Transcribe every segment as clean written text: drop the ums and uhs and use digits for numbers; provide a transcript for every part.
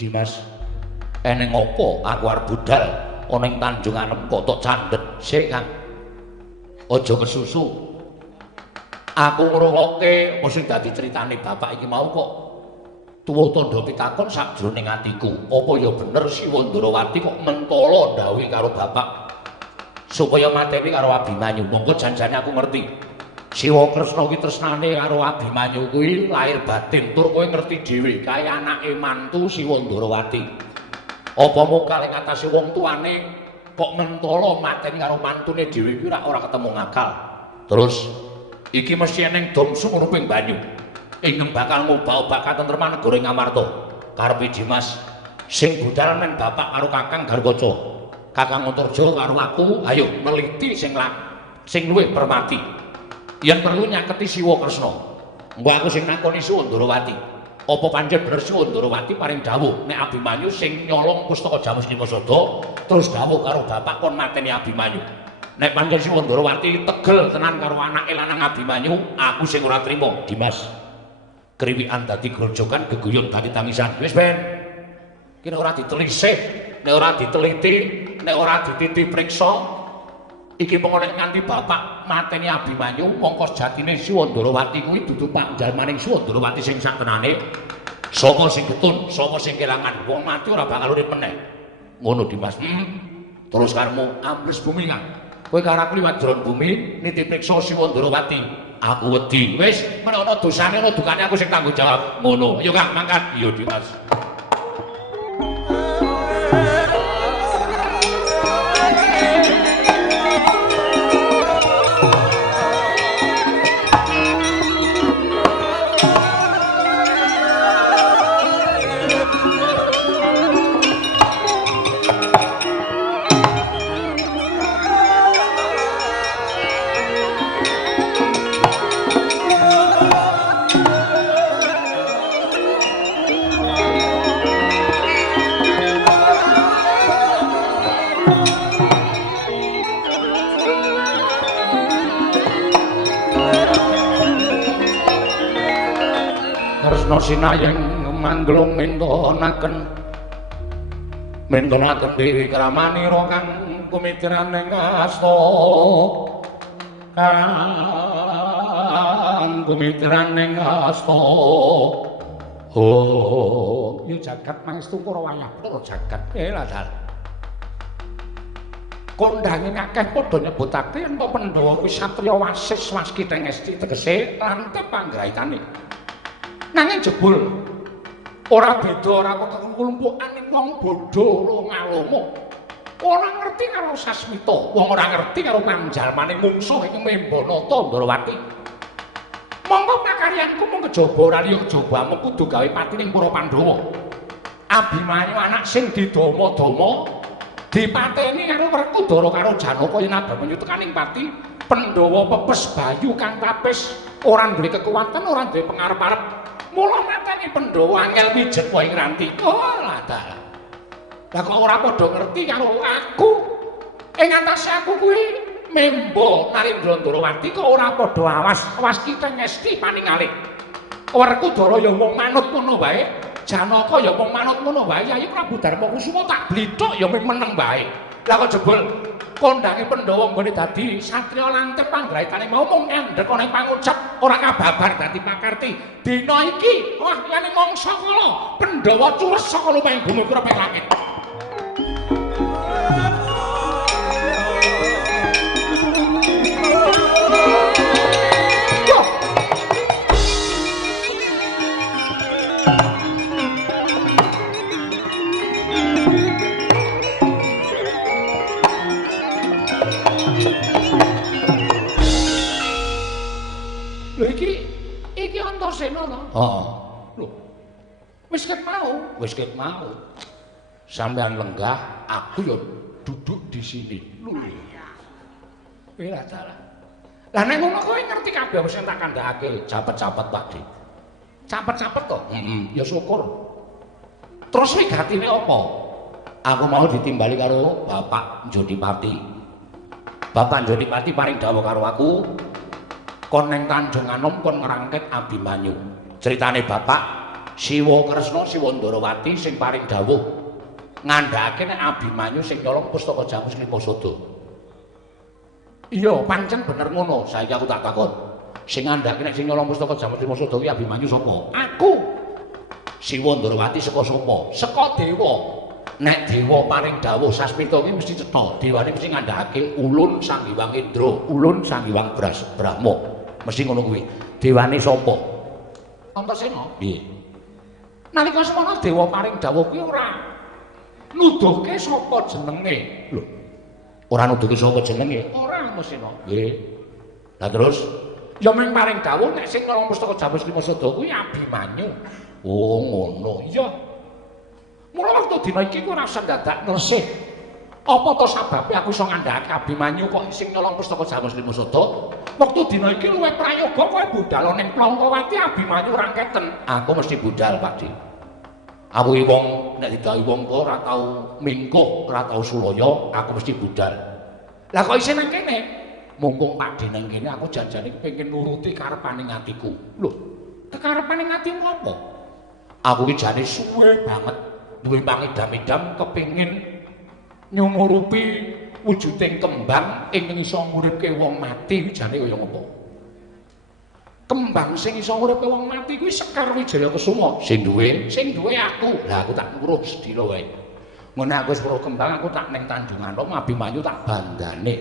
Dimas, eneng opo aku arep budal ana ing Tanjungan kok tok candhet sik Kang. Aja kesusu. Aku ngrungokke apa sing dadi critane bapak iki mau kok tuwa tandha pitakon sakjroning atiku. Apa ya bener Siwa Ndrawati kok mentala ndhawuhi karo bapak supaya mateni karo Abimanyu. Monggo janjane aku ngerti. Siwa Kresna kuwi tresnane karo Abimanyu kuwi lahir batin tur kowe ngerti dhewe kaya anake mantu Siwa Ndrawati. Apa mokal ing atase wong tuane kok mentala mateni karo mantune dhewe kuwi ora ketemu ngakal. Terus iki mesti eneng dom sumuruping banyu. Ingkang bakal ngubah-ubah katentreman negara Ngamarta. Karepe Dimas sing budal men bapak karo Kakang Garwaca. Kakang Antarja karo aku, ayo neliti sing luwih permati. Yen perlu nyaketi Siwa Kresna. Engko aku sing nakoni Siwa Ndrawati. Apa pancen bener Siwa Ndrawati paring dawuh nek Abimanyu sing nyolong pustaka Jamus Nimasada terus dawuh karo bapak kon mateni Abimanyu. Nek pancen Siwa Ndrawati tegel tenan karo anake lanang Abimanyu, aku sing ora trima, Dimas. Kriwikan dadi grojogan, geguyon dadi tangisan. Wis ben. Ki nek ora ditelisih, nek ora diteliti, nek ora dititi priksa, iki mung nek nganti bapak mateni Abimanyu, mongko sejatine Siwa Ndrawati kuwi dudu panjalmaning Siwa Ndrawati sing saktenane. Sapa sing getun, sapa sing kelangan, wong mati ora bakal urip meneh. Ngono Dimas. Terus karemu ambles bumi kan. Kowe karo aku liwat jron bumi niti priksa Siwa Ndrawati. Aku wedi. Wis menawa dosane ana dukane aku sing tanggung jawab. Ngono. Ayo Kang mangkat. Iya Dimas. Sinayeng manglung mentonaken dewi kramanira kang kumitiraning asta kang kumitiraning asta oh yu jagat mangestu para wayah para jagat ladal kondhange akeh padha nyebutake yen Pandhawa kuwi satriya wasis waskiteng esti tegese lantep panggraitane. Nanging jebul ora beda ora kok kelumpukaning wong bodho ngalomo. Ora ngerti karo sasmita, wong ora ngerti karo panjalmaning mungsuh iki Membanata Ndrawati. Monggo pakaryanku mung kejaba ora liya kejaba mung kudu gawe patining para Pandhawa. Abimanyu anak sing didama-dama dipateni karo Werkudara karo Janaka yen Abimanyu tekaning pati Pandhawa pepes bayu kang tapis ora duwe kekuatan, ora duwe pangarep-arep. Mula mateni Pandhawa angel mijet wae ngranti. Oh, ladal. Lah kok ora padha ngerti karo aku. Ing antase aku kuwi Memba Narendra Ndrawati kok ora padha awas kita ngesti paningalih. Werkudara ya mung manut ngono wae. Janaka ya mung manut ngono wae. Yayi Prabu Darmakusuma tak blithuk ya meneng wae. Lah kok jebul kondhange Pandhawa nggone dadi satriya lantep panggraitane mau mung nyandhek ana pangucap ora kababar dadi pakarti. Dina iki wah liyane mangsa kala Pandhawa cures saka lumahing bumi kureping langit. Iki Antasena to? Heeh. Lho. Wis ket mau. Sampeyan lenggah, aku ya duduk di sini. Lho. Ora dalah. Lah nek ngono kowe ngerti kabeh wis tak kandhakake, capet-capet Pakde. Capet-capet to? Ya syukur. Terus wigatine apa? Aku mau ditimbali karo Bapak Jodipati. Bapak Jodipati paring dawuh karo aku. Kon ning Tanjung Anom kon ngrangket Abimanyu. Critane bapak Siwa Kresna Siwa Ndarawati sing paring dawuh ngandhakake nek Abimanyu sing nyolong pustaka Jamus Limasada. Iya, pancen bener ngono. Saiki aku tak takon. Sing ngandhakake nek sing nyolong pustaka Jamus Limasada kuwi Abimanyu sapa? Aku. Siwa Ndarawati saka sapa? Saka dewa. Nek dewa paring dawuh Sasmita kuwi mesti cetha. Dewane mesti ngandhakake ulun Sang Hyang Indra, ulun Sang Hyang Brahma. Mesti ngono kuwi. Dewane sapa? Antasena. Piye? Nalika semana dewa paring dawuh kuwi ora nuduhke sapa jenenge. Lho. Ora nuduhke sapa jenenge? Ora Antasena. Nggih. Lah terus ya mung paring dawuh nek sing nyolong pustaka Jamus Limasada kuwi Abimanyu. Oh ngono. Iya. Mula wektu dina iki ku ora usah dadak ngresih. Apa to sababe aku iso ngandhakake Abimanyu kok sing nyolong pustaka Jamus Limasada? Wektu dina iki luwih prayoga kowe budal ning Plangkawati Abimanyu ora keten. Aku mesti budal, Pakde. Aku iki wong nek didhawuhi wong ora tau mingkuh, ora tau sulaya, aku mesti budal. Lah kok isih nang kene? Mumpung Pakde nang kene aku janjane kepengin nuruti karepane atiku. Lho, kekarepane atimu apa? Aku iki jane suwe banget duwe pangidam-idam kepengin nyumurupi wujuding kembang ing iso nguripke wong mati jane kaya ngopo. Kembang sing iso nguripke wong mati kuwi Sekar Wijaya Kusuma sing duwe aku. Lah aku tak nguruh sedina wae. Ngene aku wis weruh kembang aku tak ning Tanjungan Rom Abimanyu tak bandane.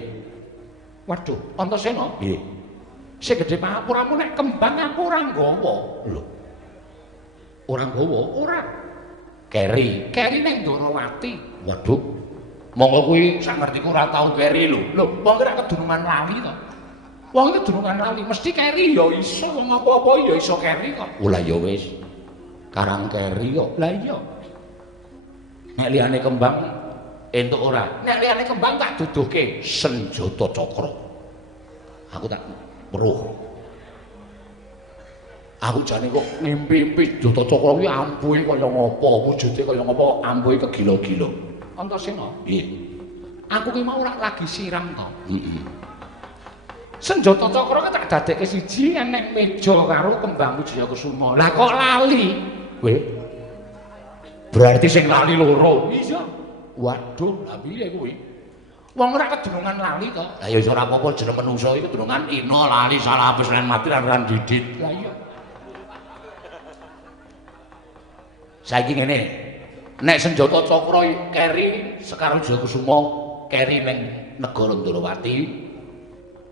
Waduh, Antasena. Nggih. Sing gedhe pangapuramu nek kembang aku ora nggawa. Lho. Ora nggawa, ora. Keri ning Ndarawati. Waduh. Monggo kuwi sak ngertiku ora tau keri lho. Lho, wong ora kedunungan lali to. Wong kedunungan lali mesti keri ya iso wong apa-apa ya iso keri kok. Oh lah ya wis. Karang keri kok. Lah iya. Nek liyane kembang entuk ora. Nek liyane kembang tak duduhke senjata cakra. Aku tak weruh. Aku jane kok ngimpi-impi Jata Cakra kuwi ampuhe kaya ngapa, wujude kaya ngapa, ampuhe kegila-gila. Antasena. Nggih. Aku ki mau lagi siram to. Heeh. Senjata Cakra tak dadekke siji nek meja karo kembang Wijaya Kusuma. Lah kok lali? Weh. Berarti sing lali loro. Iya. Waduh, lah piye kuwi? Wong ora kedunungan lali to. Lah ya ora apa-apa jeneng menungso iki kedunungan ina lali salah apes lan mati lan didit. Lah iya. Saiki ngene. Nek senjata cakra keri Sekar Wijaya Kusuma keri ning negara Ndarawati,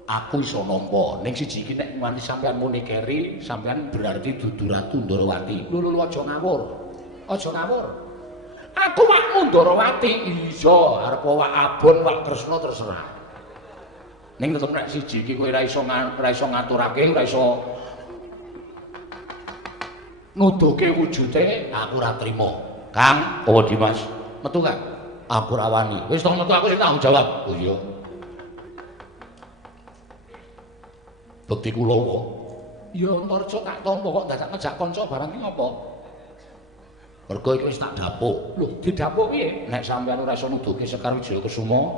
aku iso nampa. Ning siji iki nek nganti sampean muni keri, sampean berarti dudu Ratu Ndarawati. Lho aja ngawur. Aja ngawur. Aku wakmu Ndarawati, iya, arep wak Abon, wak Kresna terserah. Ning tetep nek siji iki kowe ora iso ngaturake, ora iso nuduhke wujude, aku ora trima. Kang, apa Dimas? Metu Kang? Aku ora wani. Wis to metu aku sing tanggung jawab. Oh iya. Bekti kula apa? Ya Antarja tak tampa kok dadak ngejak kanca barang iki apa? Mergo iki wis tak dapuk. Lho, didapuk piye? Nek sampean ora iso nuduhke Sekar Wijaya Kusuma,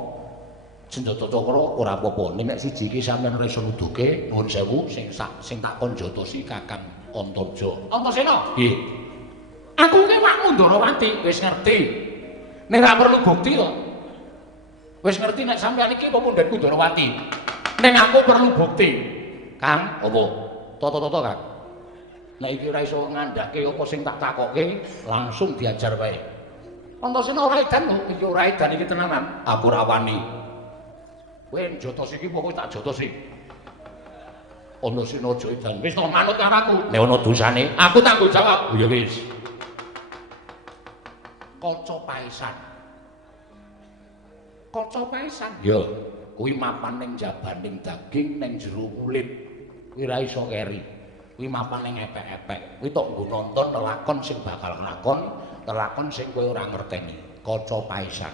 senjata cakra ora apa-apa. Nek siji iki sampean ora iso nuduhke, nuwun sewu sing tak kon jotosi Kakang Antarja. Antasena? Nggih. Aku ki wakmu Ndarawati, wis ngerti. Nek ora perlu bukti kok. Wis ngerti nek sampean iki pemundhenku Ndarawati. Nek aku perlu bukti. Kang, apa? Toto-toto, Kang. Nek iki ora iso ngandhake apa sing tak takokke, langsung diajar wae. Antasena ora edan lho, iki ora edan iki tenanan. Aku ora wani. Kowe jotos iki pokoke tak jotosi. Ana sinaja edan. Wis to manut karo aku. Nek ana dosane, aku tanggung jawab. Ya wis. Kaca paesan. Kaca paesan. Ya, kuwi mapan ning jabaning daging ning jero kulit. Kuwi ora iso keri. Kuwi mapan ning epek-epek. Kuwi tok nggo nonton lelakon sing bakal nglakon, lelakon sing kowe ora ngerteni. Kaca paesan.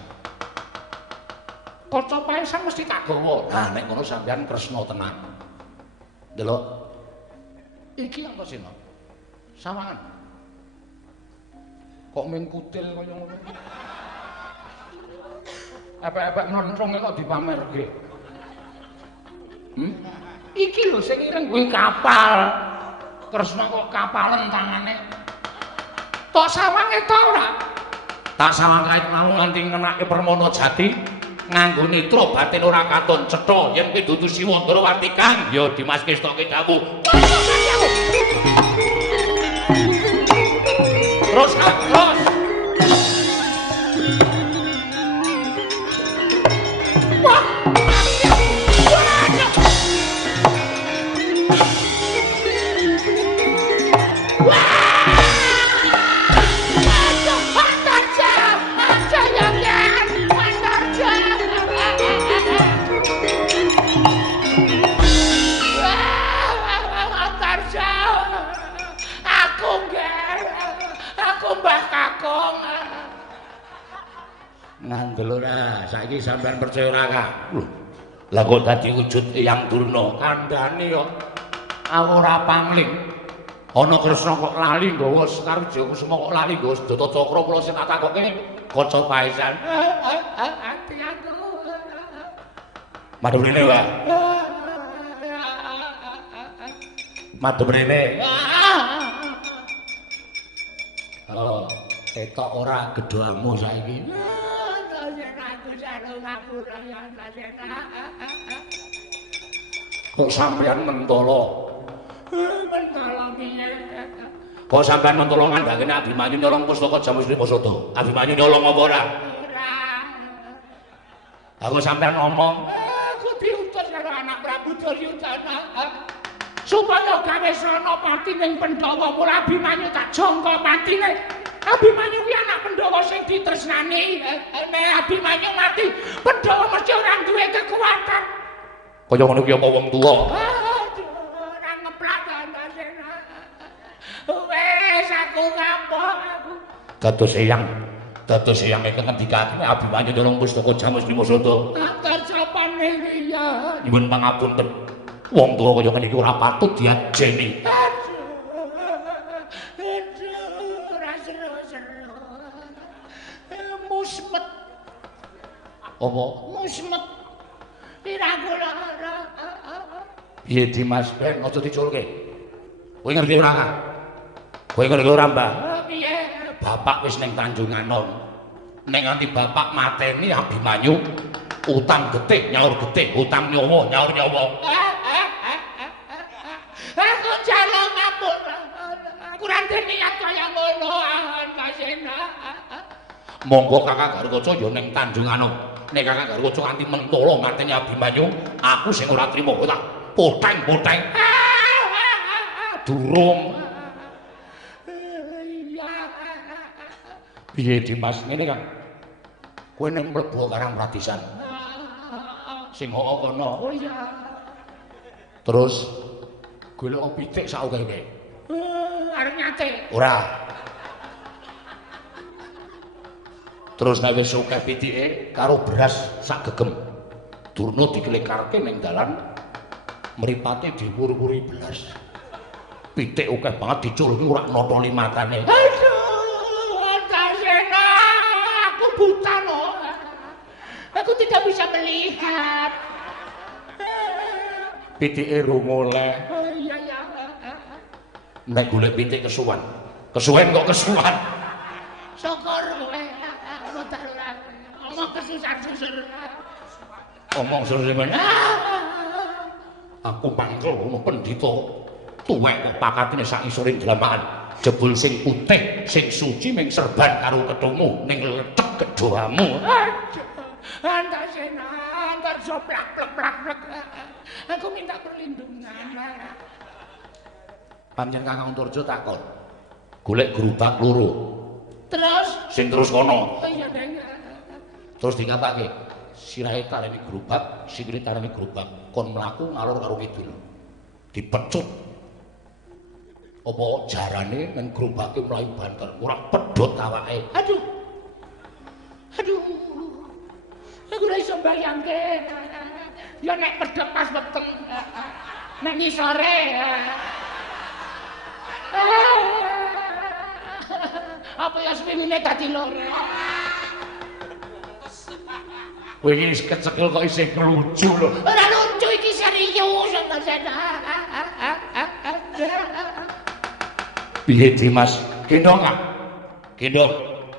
Kaca paesan mesti tak gawa. Nah, nek ngono sampean Kresna tenan. Delok. Iki apa sih, no? Sawangan. Kok mung kutil kaya ngono. Epek-epek nonrong kok dipamerke. Iki lho sing ireng kuwi kapal. Kresna kok kapalen tangane. tok sawange ta ora? Tak sawang kait mau nganti ngenake Permana Jati nganggo nitro batin ora katon cetha yen kowe dudu Siwa Ndrawati Kang ya Dimas Kestoke dawuh. Terus terus. Wah. Ngandel ora, saiki sampean percaya ora Kang? Lah kok dadi wujud Eyang Durna kandhane kok aku ora pamling. Ana Kresna kok lali nggawa Sekar Jayakusuma kok lali nggawa Sedata Cakra kula sing tak takoke kaca paesan. Ati aku. Madhep rene wae. Madhep rene. Oh, ketok ora gedhamu saiki. Kok sampean mentala? Mentala piye? Kok sampean mentala ngandhakne Abimanyu nyolong pustaka Jamusrimasada? Abimanyu nyolong apa ora? Ora. Aku sampean ngomong, aku diutus karo anak Prabu Duryudana. Supaya gawe srana pati ning Pandhawa, mula Abimanyu tak jangka patine. Abimanyu kuwi anak Pandhawa sing ditresnani. Nek Abimanyu mati, Pandhawa mesti ora duwe kekuatan. Kaya ngono kuwi apa wong tuwa? Aduh, ora ngeplak Antasena. Wes aku kapok aku. Dados Eyang ingkang ngendikake Abimanyu nyolong pustaka Jamusrimasada. Atur sapane riya. Nyuwun pangapunten. Wong tuwa kaya ngene iki ora patut diajeni. Musmet. Apa? Musmet. Piraku lara. Piye Dimas, ben aja diculke. Kowe ngerti ora? Kowe ngerti ora, Mbah? Piye? Bapak wis ning Tanjunganom. Ning nganti bapak mateni Abimanyu, utang getih nyaur getih, utang nyawa nyaur nyawa. Aku jaluk ngapura. Aku ora niat kaya ngono, Antasena. Monggo Kakang Garukaca ya ning Tanjunganom. Nek Kakang Garukaca kanthi mentala ngateni Abimanyu, aku sing ora trima tak poteng-poteng. Durung. Piye Dimas ngene Kang? Kowe nek mlebu Karang Pradisan. Sing kono. Oh iya. Terus golek pitik sak akeh. Arep nyate. Ora. Terus nek wis akeh pitike karo beras sak gegem. Durna digelekarke ning dalan mripate diwur-wuri belas. Pitik akeh banget diculungi ora notoli matane. Aduh, Antasena, aku buta loh. Aku tidak bisa melihat. Pitike rung oleh. Iya ya. Nek golek pitik kesuwen. Kesuwen kok kesuwen. Syukur kowe. Omong kesusah-susur. Omong susur-susur. Aku mangkel ngono pendhita tuwek kok pakatine sak isoring dlamakan. Jebul sing putih, sing suci ming serban karo kethumu ning lecek kedhawamu. Antasena, antar soplak-plak-plak. Aku minta perlindungan. Panjen Kakang Antarja takon. Golek gerobak loro. Terus sing terus kono. Iya, Deng. Terus dikatake, sirahe tarene gerobak, sikile tarene gerobak, kon mlaku ngalor karo kidul. Dipecut. Apa jarane nang gerobake mlayu banter, ora pedhot awake. Aduh. Aduh. Aku ora iso mbayangke. Ya nek pedhot pas weteng. Nek ngisore. Apa ya semene dadi loro. Kowe iki wis kecekel kok isih lucu lho. Ora lucu iki serius Antasena. Piye Dimas? Gendong ah. Gendong,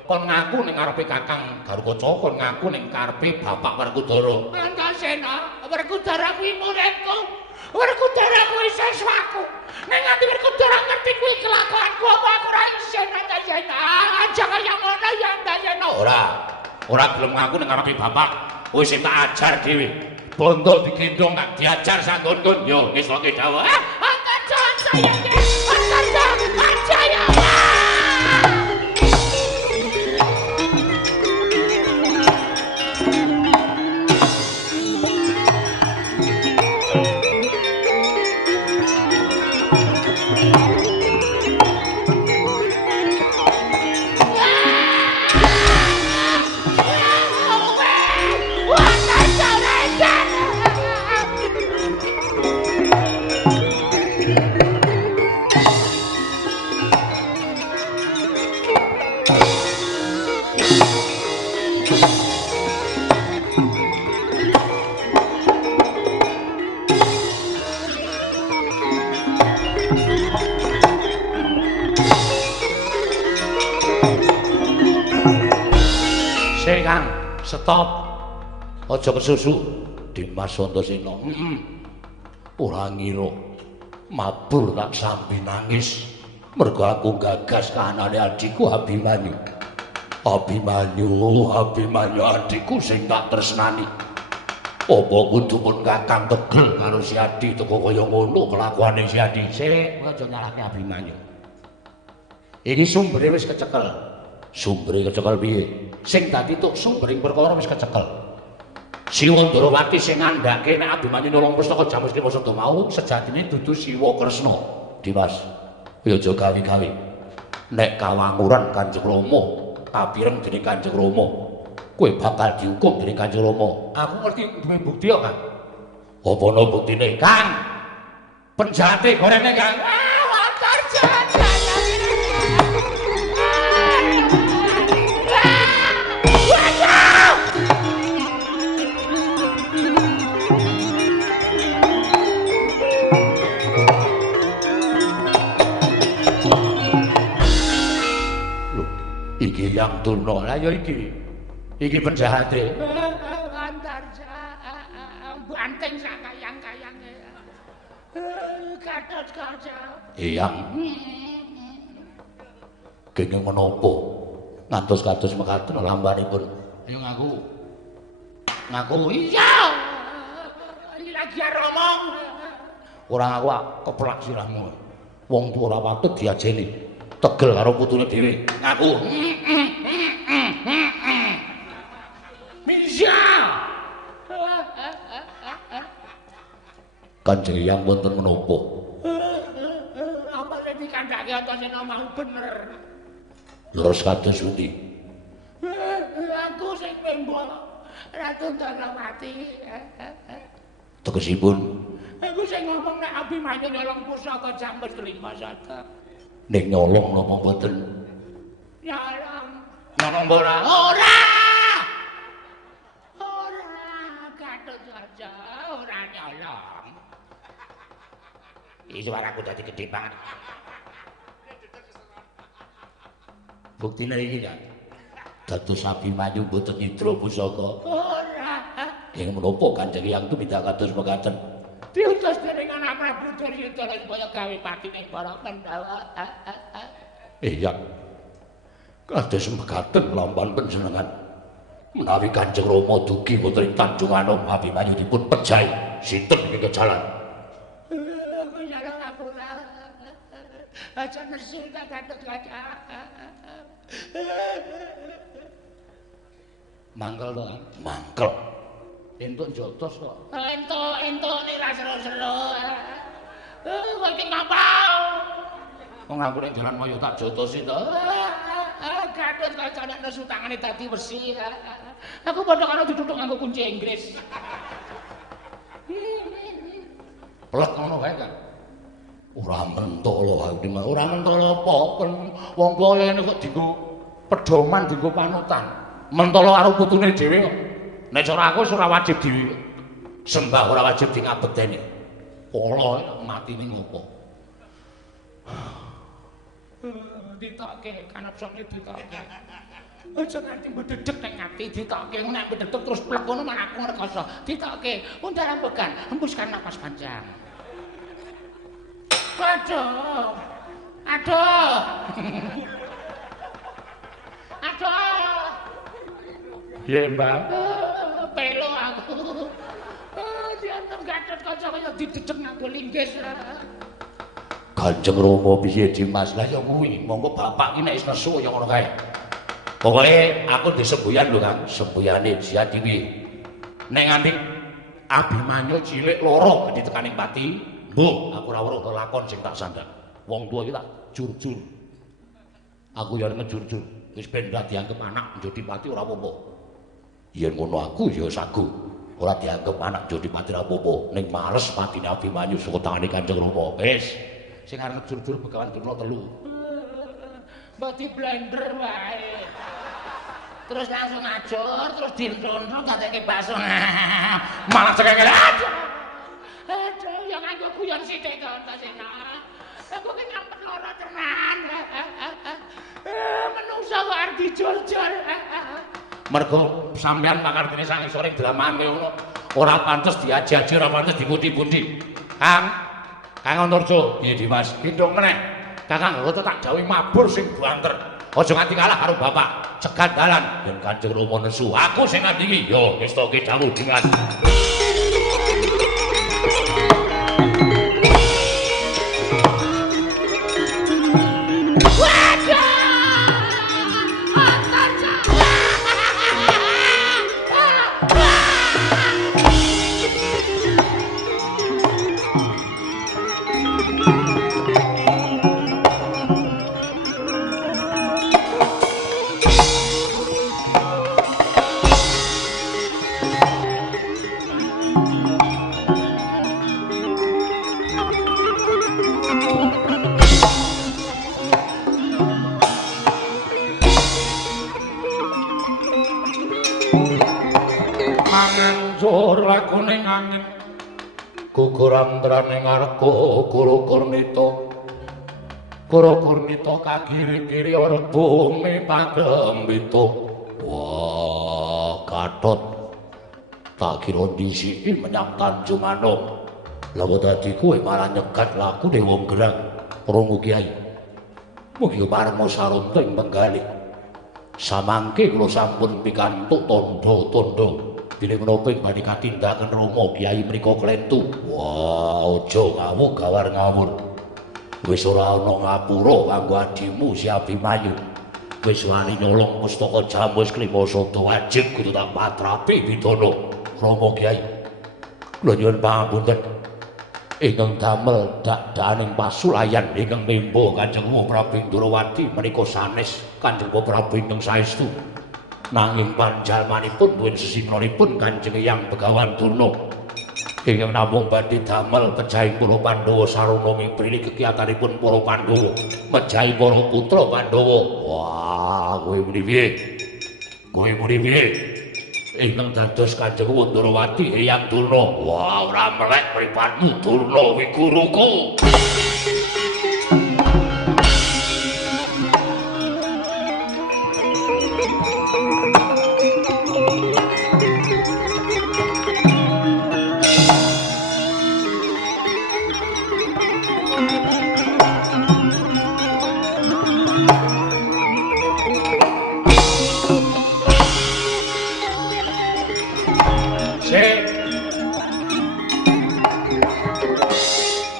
kon ngaku ning ngarepe Kakang Garukaca, kon ngaku ning karepe Bapak Werkudara. Antasena, Werkudara kuwi muridku. Werkudara kuwi siswaku. Nek nganti Werkudara ngerti kuwi kelakuanku apa aku ora isin Antasena. Aja kaya ngono ya Antasena. Ora gelem ngaku ning ngarepe Bapak. Wis tak ajar dhewe. Bondo digendong tak diajar sanggon-kon yo wis wae dawuh. Antasena, Antasena. Stop. Aja kesusu. Dimas Antasena. Ora ngira mabur tak sampe nangis. Mergo aku gagas kahanane adikku Abimanyu. Abimanyu adikku sing tak tresnani. Apa kudu pun Kakang tegel karo si Adi teko kaya ngono kelakuane si Adi. Sik, aja nyalahke Abimanyu. Iki sumbere wis kecekel. Sumbere kecekel piye? Sing dadi tuk sumbering perkara wis kecekel. Siwa Ndrawati sing ngandhake nek Abimanyu nulung pustaka Jamus Krimasada mau sejatine dudu Siwa Kresna. Dimas, ya aja gawe-gawe. Nek kawanguran Kanjeng Rama kapireng dening Kanjeng Rama, kowe bakal dihukum dening Kanjeng Rama. Aku ngerti duwe bukti kok, Kang. Apa ana buktine, Kang? Penjahate gorene, Kang. Watar jajan. Iki yang tuna lah ya iki penjahate antar banteng sakayang-kayange kados kaca iya kenging menapa ngantos kados mekaten lambanipun ayo ngaku iya iki lagi ngomong ora aku keplak sirahmu wong tuwa ora patut diajeni tegel karo putune dhewe ngaku bisa Kanjeng Hyang wonten menapa apa sing dikandhake Antasena mau bener leres kados pundi aku sing pembok Ratu Ndrawati tegesipun aku sing ngomong nek Abimanyu nyolong pusaka Jamus Krimasada ning nyolong napa mboten? Nyolong ora? Ora! Gatot aja ora nyolong. Iki suaraku dadi gedhe banget. Buktine iki kan. Dados Abimanyu mboten nyitra pusaka. Ora. Ing menapa Kanjeng Hyang tumindak kados mekaten? Diutus dening anak Prabu Duryudana supaya gawe patine para Pandhawa. Iya. Kados mekaten lamban panjenengan. Menawi Kanjeng Rama dugi wonten ing Tanjungan Abimanyu dipun pejahi, sinten ing kejalan? Aku aja nesu tak kados kaca. Mangkel to, mangkel. Entuk jotos kok. Entuk ora seru-seru. Kok iki ngapa? Wong aku ning jalan moyo tak jotosi to. Gatot kancane nesu tangane dadi wesi. Aku padha karo dituthuk nganggo kunci Inggris. Plek ngono wae kan. Ora mentolo aku mah, ora mentolo apa. Wong kaya kok dienggo pedoman, dienggo panutan. Mentolo karo putune dhewe kok. Nek cara aku ora wajib sembah, ora wajib di ngabeteni. Pola mati ning ngopo. Ditokke kanepsone ditokke. Aja nganti mbedhedhek ning ati ditokke nek mbedhedhek terus plek ngono malah aku ngrekoso. Ditokke undaran began hembuskan napas panjang. Aduh. Aduh. Aduh. Ye, Mbak. Pelo aku. Diantem gatot kanca kaya didedek nganggo linggis. Kanjeng Rama piye Dimas? Lah ya kuwi, monggo bapak ki nek wis nesu ya ngono kae. Pokoke aku disemboyan lho Kang, sembuyane Jatiwi. Nek nganti Abimanyu cilik loro ditekaning pati, mbuh aku ora weruh lakon sing tak sandhak. Wong tuwa iki tak jur-jur. Aku ya ngejur-jur, wis ben ora dianggep anak Jodipati ora apa-apa. Yen ngono aku ya sagu. Ora dianggep anak Jodipati ora apa-apa, ning males patine Abimanyu saka tangane Kanjeng Rama. Wis, sing arep jur-jur Begawan Durna 3. Mbok di blender wae. Terus langsung ajur, terus dilondro kateke bakso. Malah cekeke. Aduh, ya nganggo guyon sithik to sing. Aku ki nyempet lara tenan. Menungsa kok arep dijor-jor. Mergo sampeyan pakartine sang isore dramane ngono. Ora pantes diaji-aji, ora pantes dipundi-pundi. Kang Antarja, piye Dimas? Pindho meneh. Kakang kok tak dawuhi mabur sing banter. Aja nganti kalah karo bapak. Cegat dalan yen Kanjeng Rama nesu. Aku sing ngandiki. Yo wis to ki dawuh dengan. Sur lakune angin gugur andrane ngarga Guru Kurnita kagiri-kiri ora bumi pagembita. Wah, Gatot tak kira disiki menyang Tanjung Anom. Lah kok dadi kowe malah nyegat lakune wong gerang Rama Kyai. Mugi parmo sarunting penggalih. Samangke kula sampun pikantuk tandha-tandha dene menapa badhe katindakan Rama Kyai mriku klentu. Wah, aja ngawur gawar ngawur. Wis ora ana ngapura kanggo adimu si Abimanyu. Wis wani nyolong pustaka Jamus Klimasada wajib kudu tak patrapi Widana Rama Kyai. Kula nyuwun pangapunten. Ingkang damel dak-daning pasulayan ingkang nemba Kanjeng Prabu Indrawati menika sanes Kanjeng Prabu ingkang saestu. Nanging panjalmanipun duwen sesinonipun Kanjeng Hyang Begawan Durna. Ingkang namung badhe damel pejahing para Pandhawa sarana mimprili kegiatanipun para Pandhawa, mejahi para putra Pandhawa. Wah, kowe muni piye? Kowe muni piye? Ingkang dados Kanjeng Indrawati Hyang Durna. Wah, ora melek mripatmu Durna Wiguruku.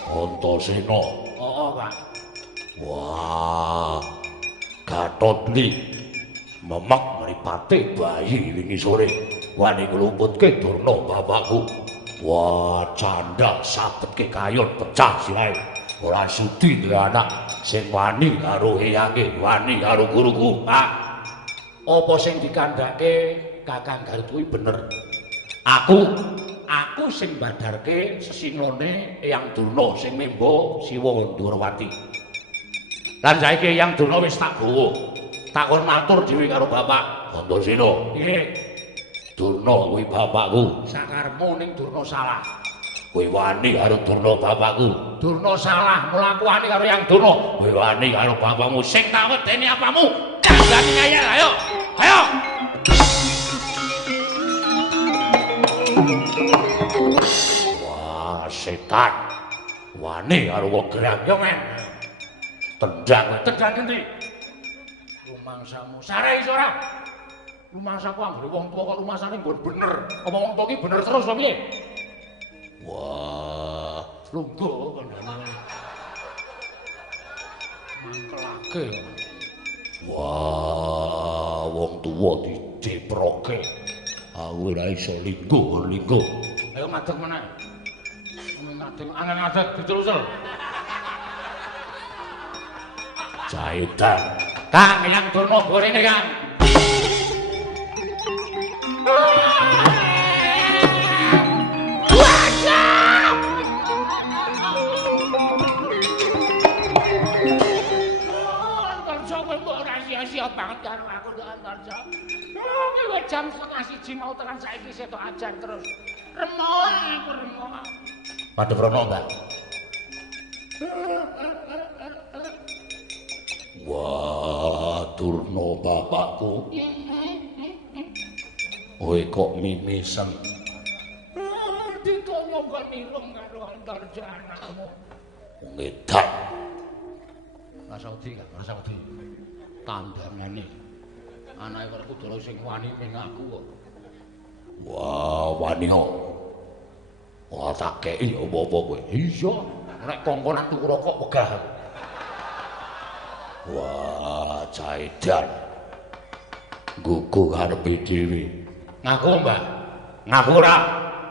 Antasena. Oh, Pak. Wah. Gatot iki memek mripate bayi wingi sore. Wani nglumputke Durna bapakku. Wah, candhak sabetke kayon pecah silae. Ora sudi duwe anak sing wani karo eyange, wani karo guruku. Pak. Apa sing dikandhake Kakang Garut kuwi bener. Aku sing mbadarke sesinone Eyang Durna sing memba Siwa Ndrawati. Lan saiki Eyang Durna wis tak gawa. Tak kon matur dhewe karo Bapak Antasena. Nggih. Durna kuwi bapakku. Sakarepmu ning Durna salah. Kowe wani karo Durna bapakku. Durna salah, mula aku wani karo Yang Durna. Kowe wani karo bapakmu sing tak wedeni apamu. Kandhani ngayal, ayo. Ayo. Wah, setan. Wani karo wong gerang yo, men. Tendang endi? Rumangsamu sare iso ora? Rumangsaku anggere wong tuwa kok rumangsane nggon bener. Apa wong tuwa iki bener terus to piye? Wah, lungguh kandhane. Mangkelake. Wah, wong tuwa dijeproke. Aku ora iso lingguh. Ayo madeg meneh. Madeg angel ngadeg ditelusel. Jahitan. Kang, Yang Durna gorene, Kang. Siap banget karo aku nduk Antarja. Kowe jam 1:30 mau tekan saiki setok ajan terus. Remon aku remon. Padheprana, Mbak. Wah, Durna bapakku. Kowe kok mimisen. Ditanya kok nirung karo Antarja anakmu. Ngedak. Rasa wedi, Kang, rasa wedi. Tandangane anake karo Kudara sing wani ning aku kok. Wah, wani kok. Wah, tak kei apa-apa kowe. Iya, nek kongkonan tuku rokok wegah. Wah, Jaedan. Gugu karepe dhewe. Ngaku, Mbak. Ngaku ora?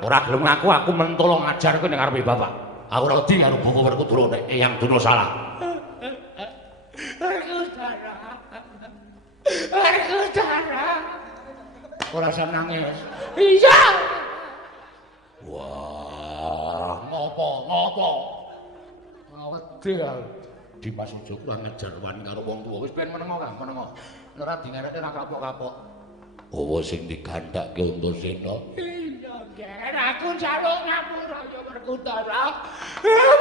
Ora gelem ngaku aku mentolo ngajar kowe ning karepe bapak. Aku ora wedi karo buku karo Kudara nek Yang Durna salah. Kudara. Ora usah nangis. Iya. Wah, ngopo? Wedi Dimas Ujo kurang ngejar wani karo wong tuwa. Wis ben menengo, Kang, menengo. Ora dingereke ora kapok-kapok. Apa sing digandhake Antasena? Iya, Ger, aku njaluk ngapura ya Werkudara.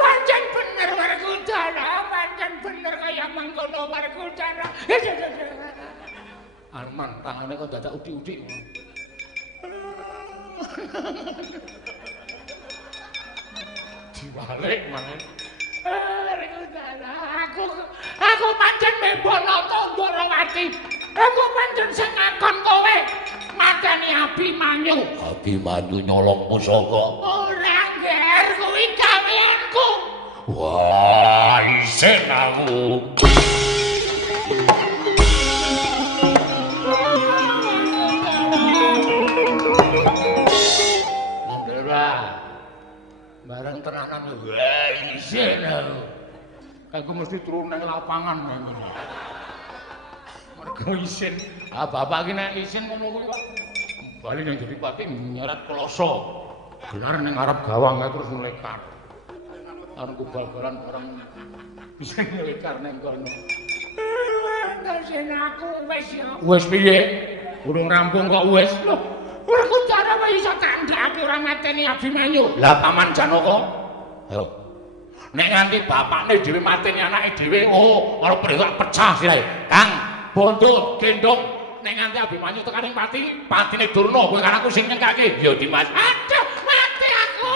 Pancen bener Werkudara, pancen bener kaya mangkono Werkudara. Arman tangane kok dadak udik-udik. Diwalik maneh. Werkudara, aku pancen mebono Tandrawati. Aku pancen sing ngakon kowe mateni Abimanyu. Abimanyu nyolong pusaka. Ora, Ger, kuwi gaweanku. Wah, isin aku. Ndera. Bareng tenanan lho. Isin aku. Aku mesti turun nang lapangan ngono. Mergo isin. Ah bapak iki nek isin ngono kuwi kok bali nang Jodipati nyerat kloso. Gelar ning ngarep gawang ae terus melekat. Arep bal-balan bareng isin melekat ning kono. Ngasen aku wis ya. Wis piye? Urung rampung kok wis. Lho, Werkudara wae iso tandhake ora mateni Abimanyu. Lah Paman Janaka. Ayo. Nek nganti bapakne dhewe mateni anake dhewe, oh, arep pecah sirahe. Kang, bondo gendong nek nganti Abimanyu tekaning patine Durna kowe kan aku sing nyengkake. Ya Dimas. Aduh, mati aku.